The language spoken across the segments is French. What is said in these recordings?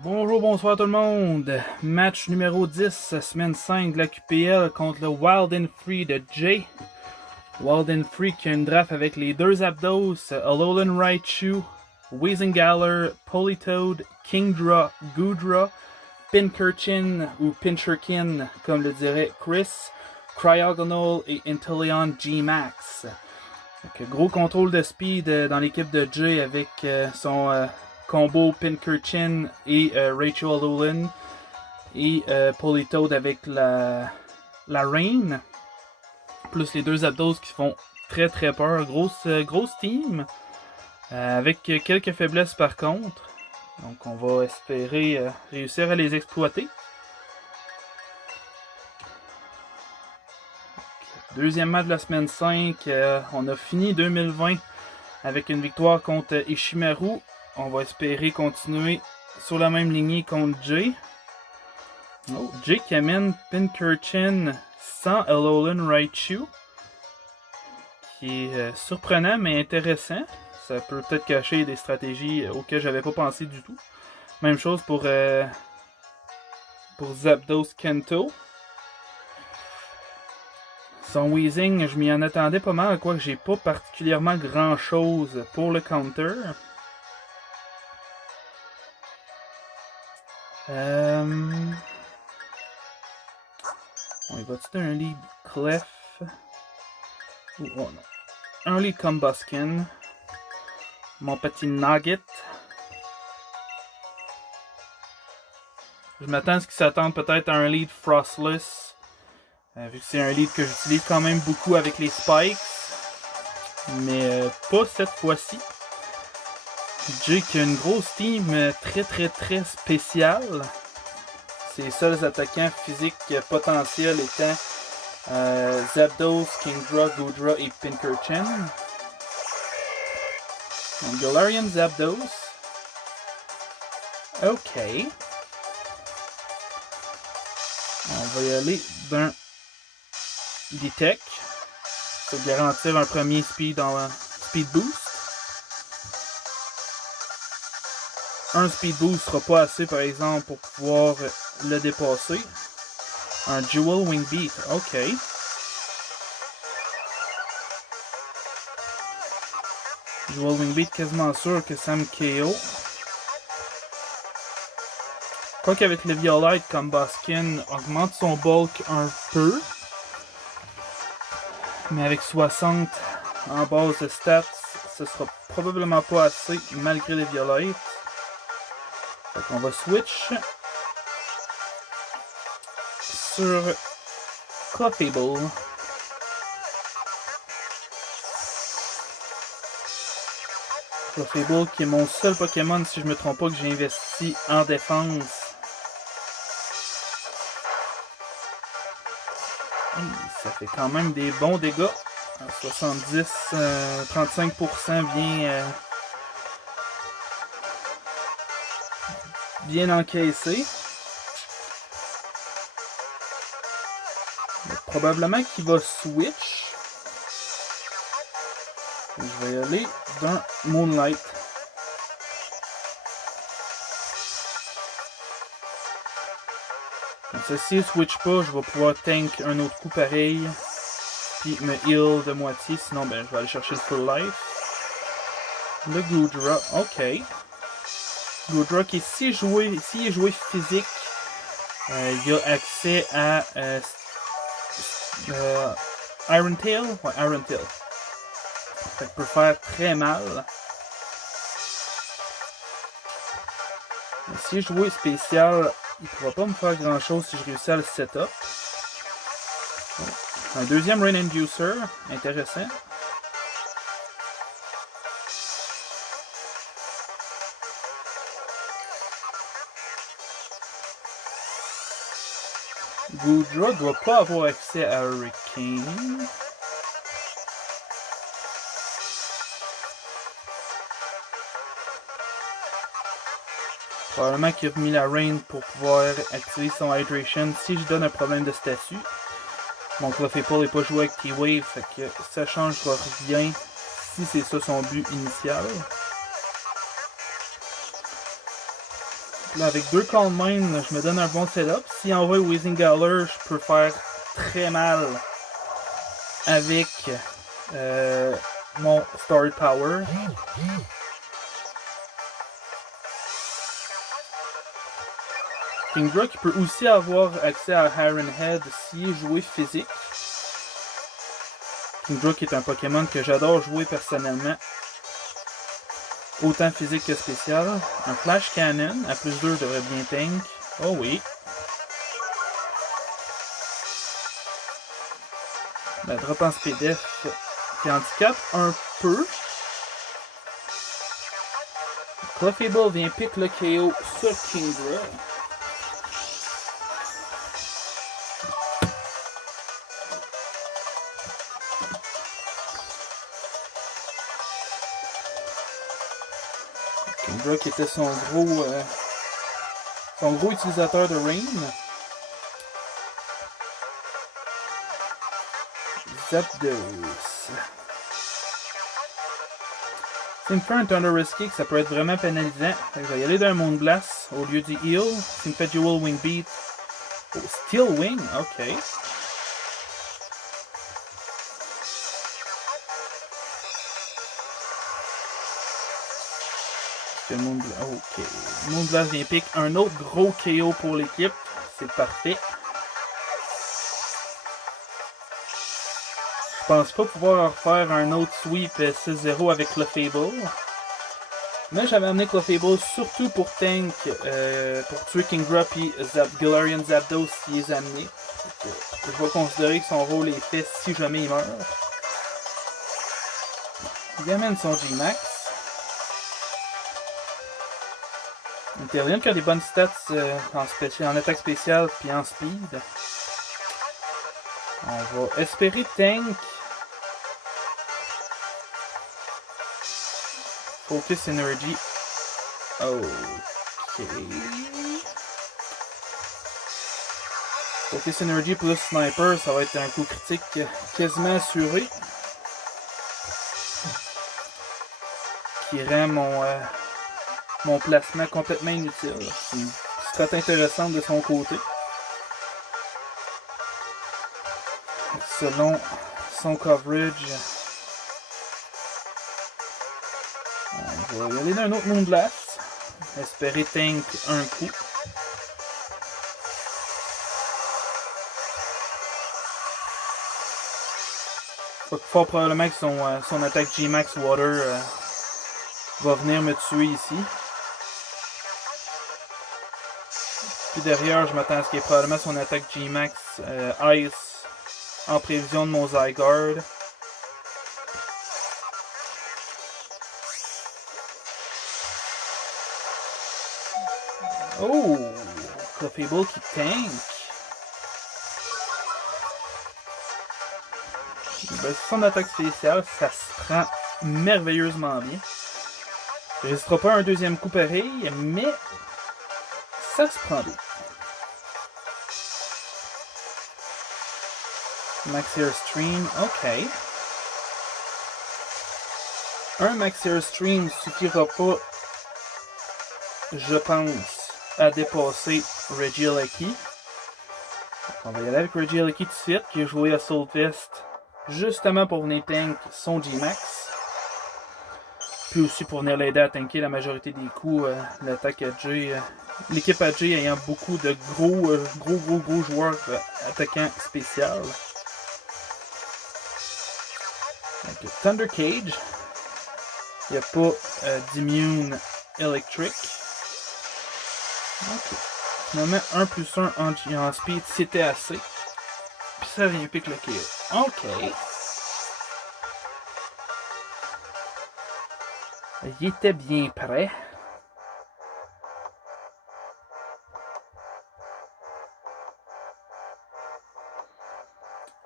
Bonjour, bonsoir tout le monde. Match numéro 10, semaine 5 de la QPL contre le Wild and Free de Jay. Wild and Free qui a une draft avec les deux Zapdos, Alolan Raichu, Weezingale, Politoed, Kingdra, Goodra, Pincurchin ou Pincherkin comme le dirait Chris, Cryogonal et Inteleon G-Max. Donc, gros contrôle de speed dans l'équipe de Jay avec son combo Pincurchin et Rachel Alolan et Politoed avec la Rain. Plus les deux Zapdos qui font très très peur. Grosse team. Avec quelques faiblesses par contre. Donc on va espérer réussir à les exploiter. Deuxième match de la semaine 5. On a fini 2020 avec une victoire contre Ishimaru. On va espérer continuer sur la même lignée contre Jay. Oh, Jay qui amène Pincurchin sans Alolan Raichu. Qui est surprenant mais intéressant. Ça peut peut-être cacher des stratégies auxquelles j'avais pas pensé du tout. Même chose pour Zapdos Kanto. Son Weezing, je m'y en attendais pas mal, quoique j'ai pas particulièrement grand chose pour le counter. On y va-tu d'un lead Clef? Oh non. Un lead Combuskin. Mon petit Nugget. Je m'attends à ce qu'il s'attende peut-être à un lead Frostless. Vu que c'est un lead que j'utilise quand même beaucoup avec les Spikes. Mais pas cette fois-ci. Jay qui a une grosse team très spéciale. Ses seuls attaquants physiques potentiels étant Zapdos, Kingdra, Goodra et Pincurchin. Donc Galarian Zapdos. Ok. On va y aller d'un Detect. Pour garantir un premier speed boost. Un speed boost sera pas assez par exemple pour pouvoir le dépasser. Un Dual Wing Beat, ok. Dual Wing Beat, quasiment sûr que ça me KO. Quoique avec le Violite, Combuskin augmente son bulk un peu. Mais avec 60 en base de stats, ce sera probablement pas assez malgré les Violite. Fait qu'on va switch sur Clefable. Clefable qui est mon seul Pokémon, si je me trompe pas, que j'ai investi en défense. Ça fait quand même des bons dégâts. 70, 35% bien encaissé. Mais probablement qu'il va switch. Je vais y aller dans Moonlight. Comme ça, s'il switch pas, je vais pouvoir tank un autre coup pareil. Puis me heal de moitié. Sinon, ben, je vais aller chercher le full life. Le Goodra, ok. Goodra qui, s'il est joué physique, il a accès à Iron Tail. Ouais, Iron Tail. Ça peut faire très mal. Mais si je joue spécial, il ne pourra pas me faire grand chose si je réussis à le setup. Un deuxième Rain Inducer, intéressant. Goodra doit pas avoir accès à Hurricane. Probablement qu'il a mis la Rain pour pouvoir activer son Hydration si je donne un problème de statut. Mon Clefable n'est pas joué avec T-Wave, fait que ça changera rien si c'est ça son but initial. Là, avec 2 Calm Mind, je me donne un bon setup. Si envoie Wheezing Gowler, je peux faire très mal avec mon Story Power. Kingdra qui peut aussi avoir accès à Iron Head s'il est joué physique. Kingdra qui est un Pokémon que j'adore jouer personnellement. Autant physique que spécial. Un Flash Cannon à plus 2 devrait bien tank. Oh oui. La drop en SPDF qui handicap un peu. Clefable vient pick le KO sur Kingdra. Kingdra qui était son gros utilisateur de Rain. Zapdos. S'il me fait un Thunder Wrist Kick, ça peut être vraiment pénalisant. Je vais y aller d'un Moonblast au lieu du Heal. S'il me fait Dual Wing Beat. Oh, Steel Wing, ok. Moonblast, ok. Moonblast vient pick un autre gros KO pour l'équipe. C'est parfait. Je pense pas pouvoir faire un autre sweep 6-0 avec Clefable. Mais j'avais amené Clefable surtout pour tank, pour tuer Kingdra et Galarian Zapdos s'il les a amenés. Je vais considérer que son rôle est fait si jamais il meurt. Il amène son G-Max. Interium qui a des bonnes stats en attaque spéciale et en speed. On va espérer tank. Focus Energy. Ok. Focus Energy plus Sniper, ça va être un coup critique quasiment assuré. Qui rend mon placement complètement inutile. C'est très intéressant de son côté. Selon son coverage, on va y aller d'un autre Moonblast. Espérer tank un coup. Fort probablement que son attaque G-Max Water va venir me tuer ici. Puis derrière, je m'attends à ce qu'il y ait probablement son attaque G-Max Ice en prévision de mon Zygarde. Oh! Clefable qui tank. Ben, son attaque spéciale, ça se prend merveilleusement bien. Il ne restera pas un deuxième coup pareil, mais ça se prend bien. Max Air Stream, ok. Un Max Air Stream suffira pas, je pense, à dépasser Regieleki. On va y aller avec Regieleki tout de suite, qui a joué à Soul Fest justement pour venir tank son G-Max. Puis aussi pour venir l'aider à tanker la majorité des coups l'attaque AJ. L'équipe AJ ayant beaucoup de gros joueurs attaquants spéciaux. Donc, Thunder Cage. Il n'y a pas d'immune électrique. Ok. Finalement, 1+1 en speed, c'était assez. Puis ça vient pique le KO. Ok. Il était bien prêt.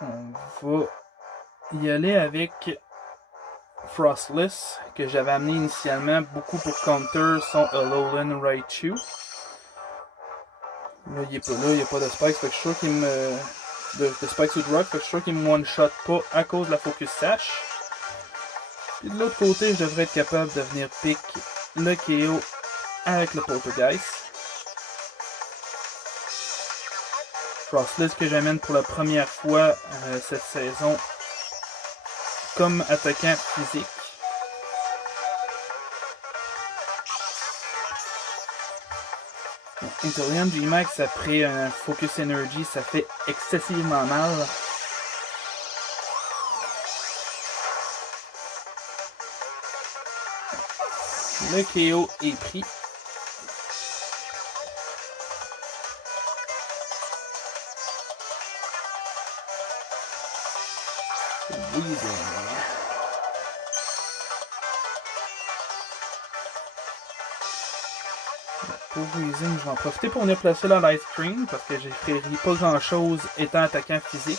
On va y aller avec Frostless, que j'avais amené initialement beaucoup pour counter son Alolan Raichu. Là, il est pas là, il n'y a pas de spikes, fait que je suis sûr qu'il me. De spikes ou de rock, fait que je suis sûr qu'il me one-shot pas à cause de la focus sash. Puis de l'autre côté, je devrais être capable de venir pick le KO avec le Poltergeist. Frostless que j'amène pour la première fois cette saison comme attaquant physique. Inteleon G-Max après un Focus Energy, ça fait excessivement mal. Le KO est pris. Pour Weezing, je vais en profiter pour venir placer là l'Ice Cream parce que j'ai fait pas grand chose étant attaquant physique.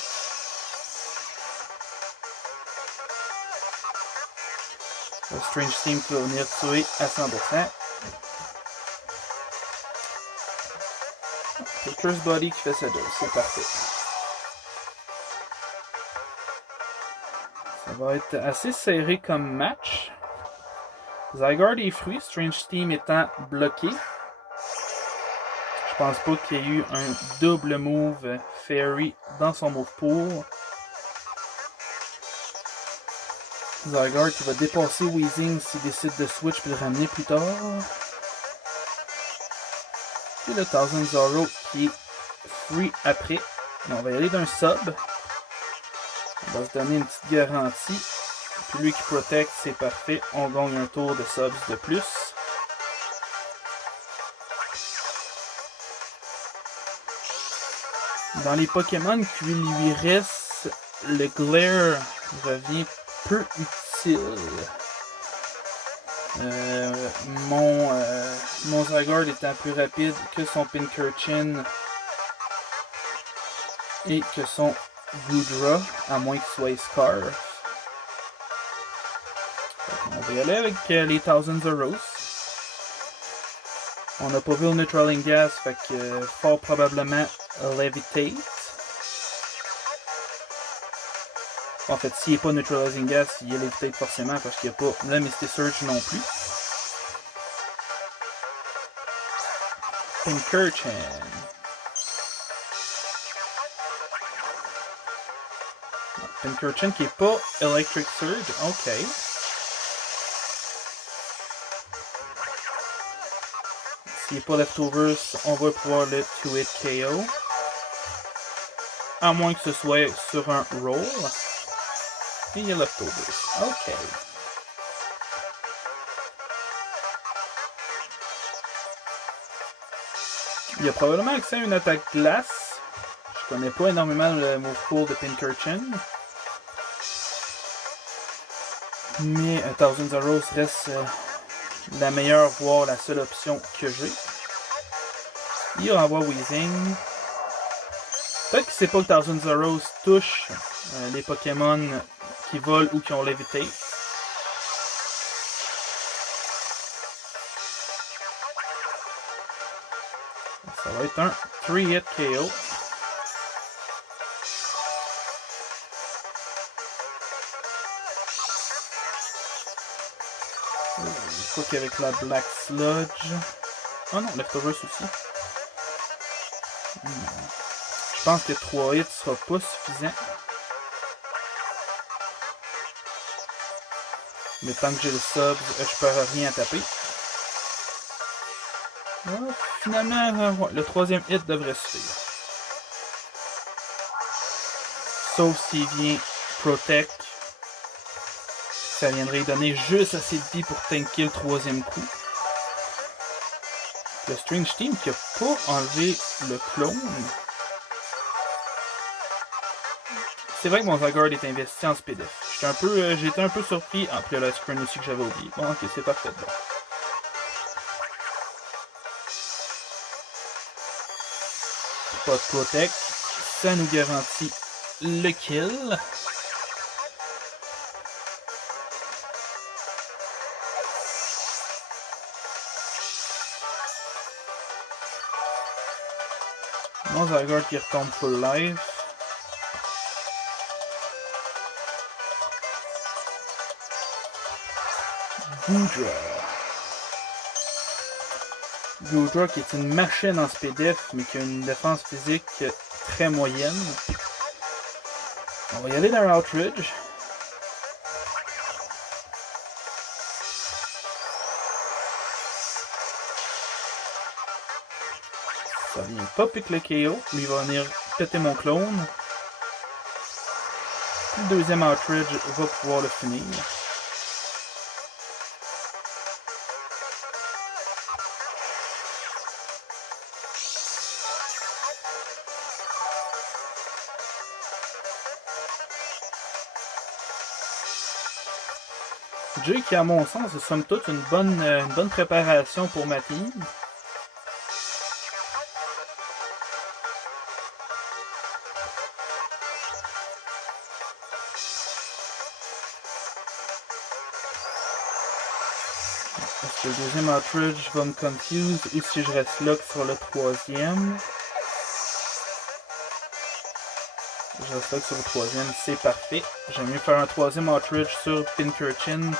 Le Strange Steam qui va venir tuer à 100%. Le Curse Body qui fait sa dose, c'est parfait. Ça va être assez serré comme match. Zygarde est fruit, Strange Steam étant bloqué. Je pense pas qu'il y ait eu un double move Fairy dans son move pool. Zygarde qui va dépasser Weezing s'il décide de switch et le ramener plus tard. Et le Thousand Zoro qui est free après. On va y aller d'un sub. On va se donner une petite garantie. Puis lui qui protect, c'est parfait. On gagne un tour de subs de plus. Dans les Pokémon qui lui restent, le Glare revient peu utile. Mon Zygarde étant plus rapide que son Pincurchin et que son Goodra, à moins qu'il soit Scarf. On va y aller avec les Thousand Zeros. On n'a pas vu le Neutraling Gas, fait que fort probablement Levitate. En fait, s'il n'est pas Neutralizing Gas, il est Levitate forcément parce qu'il n'y a pas le Misty Surge non plus. Pincurchin. Pincurchin qui n'est pas Electric Surge, ok. S'il n'est pas Leftovers, on va pouvoir le 2-hit KO. À moins que ce soit sur un roll. Et il y a Leftovers. Ok. Il y a probablement accès à une attaque glace. Je connais pas énormément le move pool de Pincurchin. Mais Thousand Zeros reste la meilleure, voire la seule option que j'ai. Il renvoie Weezing. Peut-être que c'est pas que Thousand Zeros touche les Pokémon qui volent ou qui ont Levitate. Ça va être un 3-hit KO. Je crois qu'avec la Black Sludge... Oh non, Leftovers aussi. Je pense que 3 hits sera pas suffisant. Mais tant que j'ai le sub, je peux rien taper. Finalement, le troisième hit devrait suffire. Sauf s'il vient Protect. Ça viendrait donner juste assez de vie pour tanker le troisième coup. Le Strange Steam qui n'a pas enlevé le clone. C'est vrai que mon Zygarde est investi en SPDF. J'étais un peu surpris. Ah, puis il y a la Screen aussi que j'avais oublié. Bon, ok, c'est parfait. Bon. Pas de Protect. Ça nous garantit le kill. Mon Zygarde qui retombe full life. Goodra. Goodra qui est une machine en SPDF mais qui a une défense physique très moyenne. On va y aller dans Outrage. Ça vient pas pique le KO. Lui il va venir péter mon clone. Puis le deuxième Outrage va pouvoir le finir. Jay qui, à mon sens, est somme toute une bonne préparation pour ma team. Est-ce que le deuxième Outrage va me confuse ou si je reste lock sur le troisième? Je reste lock sur le troisième, c'est parfait. J'aime mieux faire un troisième Outrage sur Pincurchin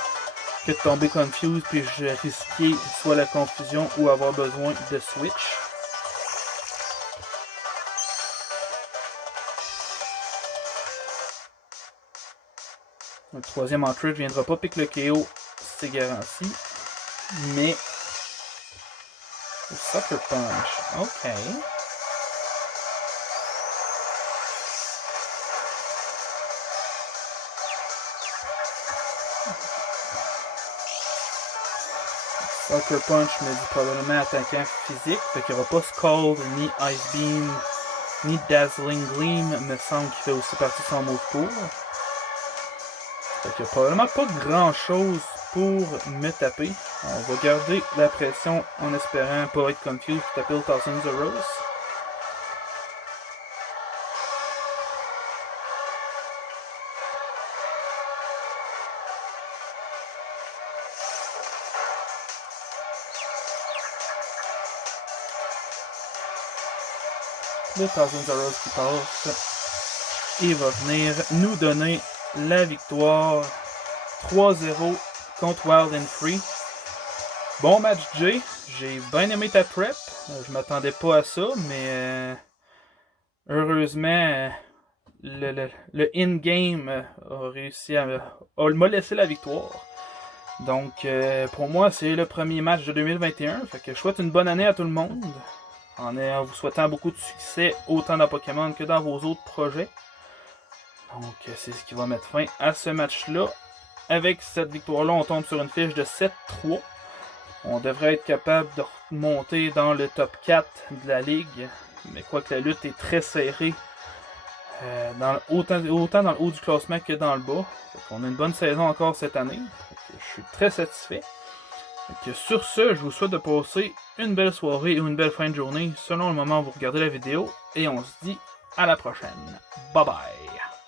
que de tomber confuse puis je risquer soit la confusion ou avoir besoin de switch. Le troisième Outrage ne viendra pas piquer le KO, c'est garanti. Mais le Sucker Punch, ok. Sucker Punch me dit probablement attaquant physique, fait qu'il n'y aura pas Scald, ni Ice Beam, ni Dazzling Gleam, me semble qu'il fait aussi partie de son move pour. Fait qu'il n'y a probablement pas grand chose pour me taper. On va garder la pression en espérant pas être confused pour taper le Thousands of Rose. Le Thousands of Rose qui passe et va venir nous donner la victoire 3-0 contre Wild and Free. Bon match Jay, j'ai bien aimé ta prep, je m'attendais pas à ça, mais heureusement le in-game a réussi m'a laissé la victoire. Donc pour moi c'est le premier match de 2021, fait que je souhaite une bonne année à tout le monde, en vous souhaitant beaucoup de succès autant dans Pokémon que dans vos autres projets. Donc c'est ce qui va mettre fin à ce match-là. Avec cette victoire-là, on tombe sur une fiche de 7-3. On devrait être capable de remonter dans le top 4 de la ligue. Mais quoique la lutte est très serrée, autant dans le haut du classement que dans le bas. On a une bonne saison encore cette année. Je suis très satisfait. Sur ce, je vous souhaite de passer une belle soirée ou une belle fin de journée selon le moment où vous regardez la vidéo. Et on se dit à la prochaine. Bye bye!